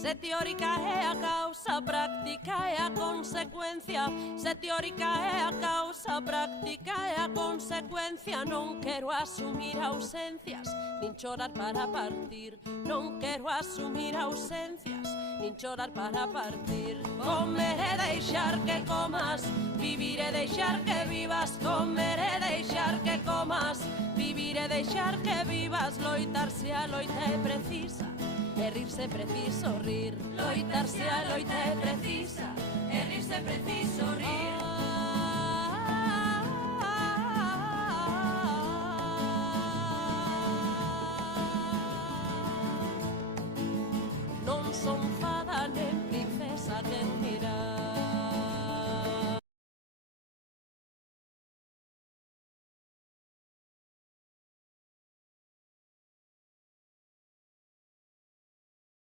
Se teórica é a causa, práctica é a consecuencia. Se teórica é a causa, práctica é a consecuencia. Non quero asumir ausencias, nin chorar para partir. Non quero asumir ausencias, nin chorar para partir. Comer e deixar que comas, vivir e deixar que vivas. Comer e deixar que comas, vivir e deixar que vivas. Loitarse a loita é precisa, e rirse preciso rir. Loitarse a loita é precisa, e rirse preciso rir.